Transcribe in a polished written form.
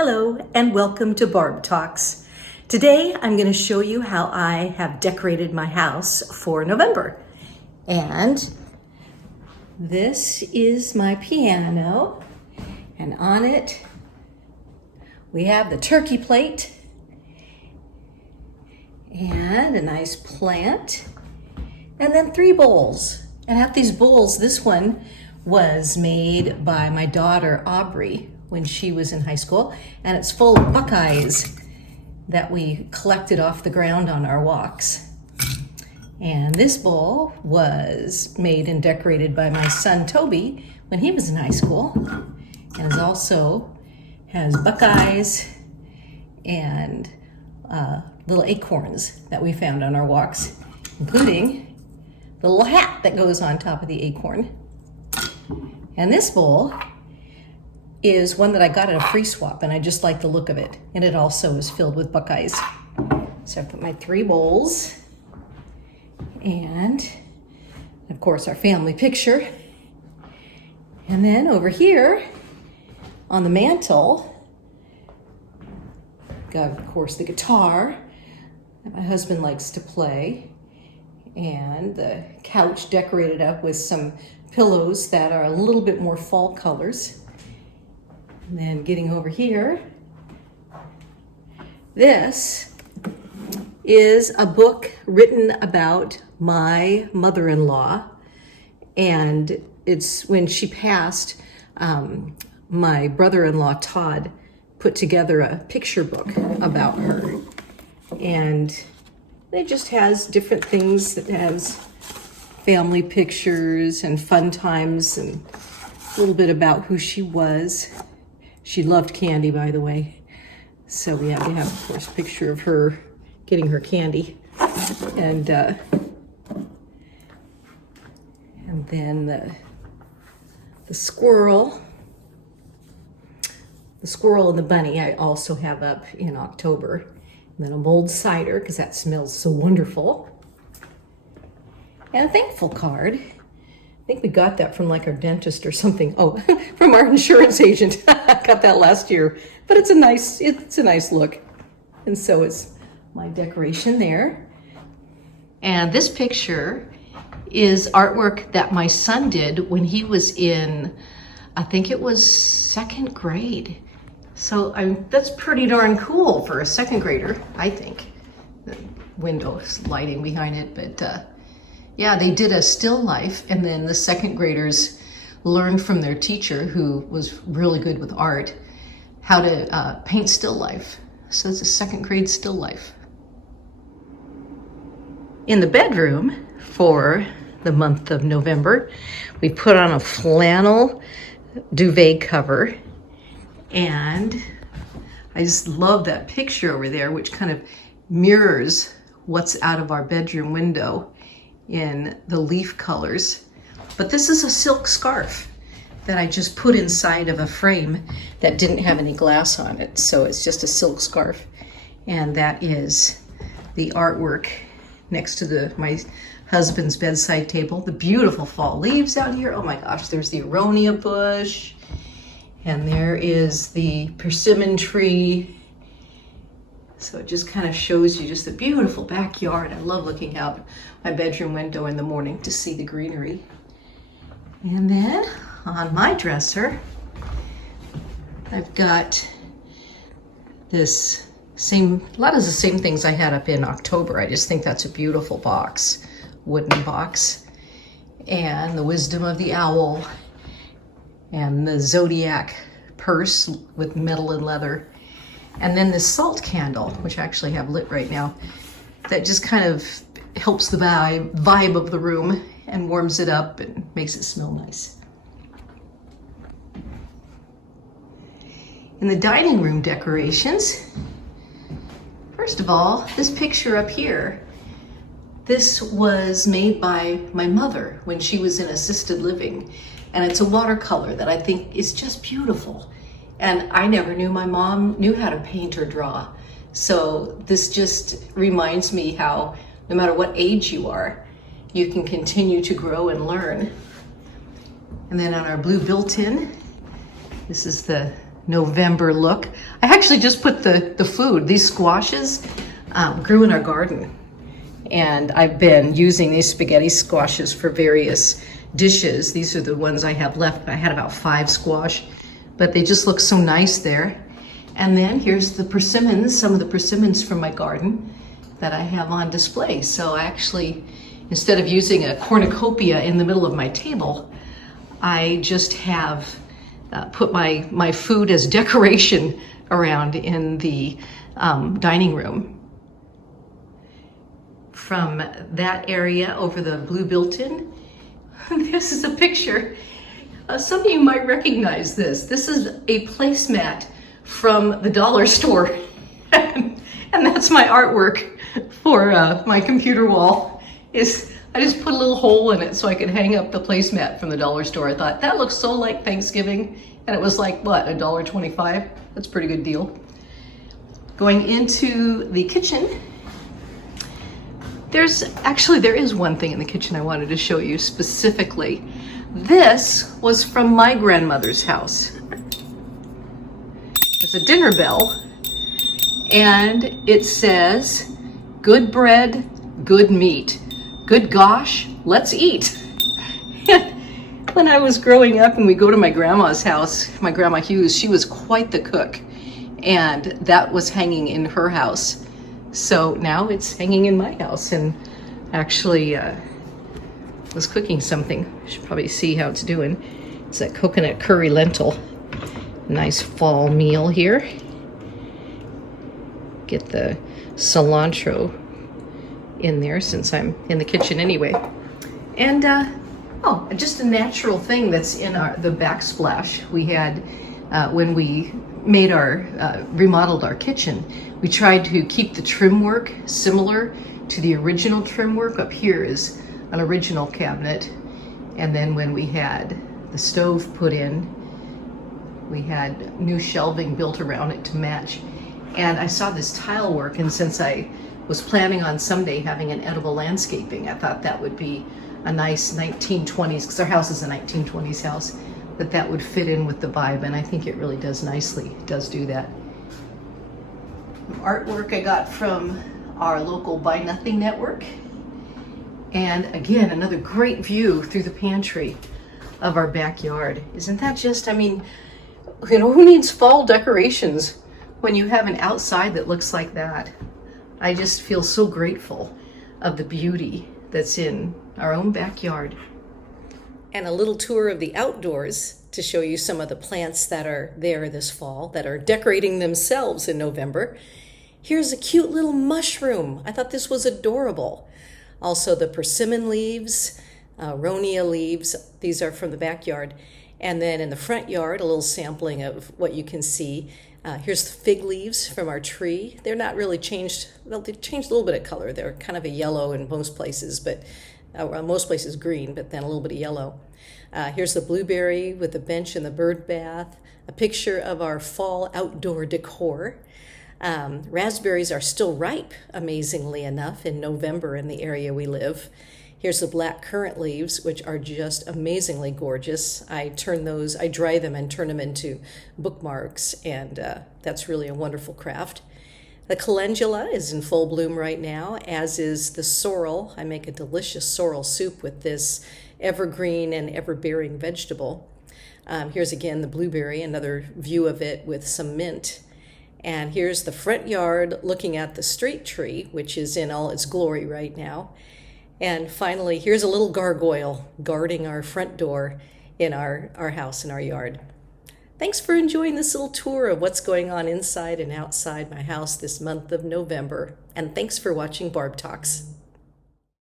Hello and welcome to Barb Talks. Today I'm going to show you how I have decorated my house for November. And this is my piano, and on it we have the turkey plate and a nice plant and then 3 bowls. And at these bowls, this one was made by my daughter Aubrey when she was in high school, and it's full of buckeyes that we collected off the ground on our walks. And this bowl was made and decorated by my son Toby when he was in high school, and is also has buckeyes and little acorns that we found on our walks, including the little hat that goes on top of the acorn. And this bowl is one that I got at a free swap, and I just like the look of it. And it also is filled with buckeyes. So I put my 3 bowls, and of course our family picture. And then over here on the mantle, got of course the guitar that my husband likes to play, and the couch decorated up with some pillows that are a little bit more fall colors. And then getting over here, this is a book written about my mother-in-law, and it's when she passed, my brother-in-law Todd put together a picture book about her, and it just has different things. That has family pictures and fun times and a little bit about who she was. She loved candy, by the way. So we have to have, of course, a picture of her getting her candy. And then the squirrel. The squirrel and the bunny I also have up in October. And then a mulled cider, because that smells so wonderful. And a thankful card. I think we got that from like our dentist or something. Oh, from our insurance agent. I got that last year. But it's a nice look. And so is my decoration there. And this picture is artwork that my son did when he was in, I think it was 2nd grade. So that's pretty darn cool for a 2nd grader, I think. The windows lighting behind it, but yeah, they did a still life, and then the 2nd graders learned from their teacher, who was really good with art, how to paint still life. So it's a 2nd grade still life. In the bedroom for the month of November, we put on a flannel duvet cover, and I just love that picture over there, which kind of mirrors what's out of our bedroom window in the leaf colors. But this is a silk scarf that I just put inside of a frame that didn't have any glass on it. So it's just a silk scarf. And that is the artwork next to my husband's bedside table. The beautiful fall leaves out here. Oh my gosh, there's the aronia bush. And there is the persimmon tree. So it just kind of shows you just the beautiful backyard. I love looking out my bedroom window in the morning to see the greenery. And then on my dresser, I've got this a lot of the same things I had up in October. I just think that's a beautiful box, wooden box. And the wisdom of the owl, and the zodiac purse with metal and leather. And then this salt candle, which I actually have lit right now, that just kind of helps the vibe of the room and warms it up and makes it smell nice. In the dining room decorations, first of all, this picture up here, this was made by my mother when she was in assisted living. And it's a watercolor that I think is just beautiful. And I never knew my mom knew how to paint or draw. So this just reminds me how no matter what age you are, you can continue to grow and learn. And then on our blue built-in, this is the November look. I actually just put the food, these squashes grew in our garden. And I've been using these spaghetti squashes for various dishes. These are the ones I have left. I had about 5 squash, but they just look so nice there. And then here's the persimmons, some of the persimmons from my garden that I have on display. So actually, instead of using a cornucopia in the middle of my table, I just have put my food as decoration around in the dining room. From that area over the blue built-in, this is a picture. Some of you might recognize this. This is a placemat from the dollar store. And that's my artwork for my computer wall. I just put a little hole in it so I could hang up the placemat from the dollar store. I thought, that looks so like Thanksgiving. And it was like, what, $1.25? That's a pretty good deal. Going into the kitchen, there is one thing in the kitchen I wanted to show you specifically. This was from my grandmother's house. It's a dinner bell, and it says, good bread, good meat. Good gosh, let's eat. When I was growing up and we go to my grandma's house, my grandma Hughes, she was quite the cook, and that was hanging in her house. So now it's hanging in my house, and actually was cooking something. You should probably see how it's doing. It's that coconut curry lentil. Nice fall meal here. Get the cilantro in there since I'm in the kitchen anyway. And just a natural thing that's in the backsplash we had when we made remodeled our kitchen. We tried to keep the trim work similar to the original trim work. Up here is an original cabinet, and then when we had the stove put in, we had new shelving built around it to match. And I saw this tile work, and since I was planning on someday having an edible landscaping, I thought that would be a nice 1920s, because our house is a 1920s house, that would fit in with the vibe, and I think it really does nicely. It does do that. Artwork I got from our local Buy Nothing network. And again, another great view through the pantry of our backyard. Isn't that just, I mean, you know, who needs fall decorations when you have an outside that looks like that? I just feel so grateful of the beauty that's in our own backyard. And a little tour of the outdoors to show you some of the plants that are there this fall, that are decorating themselves in November. Here's a cute little mushroom. I thought this was adorable. Also the persimmon leaves, ronia leaves. These are from the backyard. And then in the front yard, a little sampling of what you can see. Here's the fig leaves from our tree. They're not really changed. Well, they've changed a little bit of color. They're kind of a yellow in most places, but most places green, but then a little bit of yellow. Here's the blueberry with the bench and the bird bath. A picture of our fall outdoor decor. Raspberries are still ripe, amazingly enough, in November in the area we live. Here's the black currant leaves, which are just amazingly gorgeous. I dry them and turn them into bookmarks, and that's really a wonderful craft. The calendula is in full bloom right now, as is the sorrel. I make a delicious sorrel soup with this evergreen and ever-bearing vegetable. Here's again the blueberry, another view of it with some mint. And here's the front yard looking at the straight tree, which is in all its glory right now. And finally, here's a little gargoyle guarding our front door in our house, in our yard. Thanks for enjoying this little tour of what's going on inside and outside my house this month of November. And thanks for watching Barb Talks.